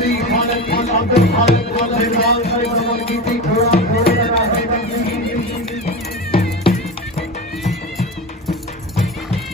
मंत्री खालिद खान अब्दुल खालिद को फिलहाल परिक्रमण की थी घोड़ा घोड़े लगा है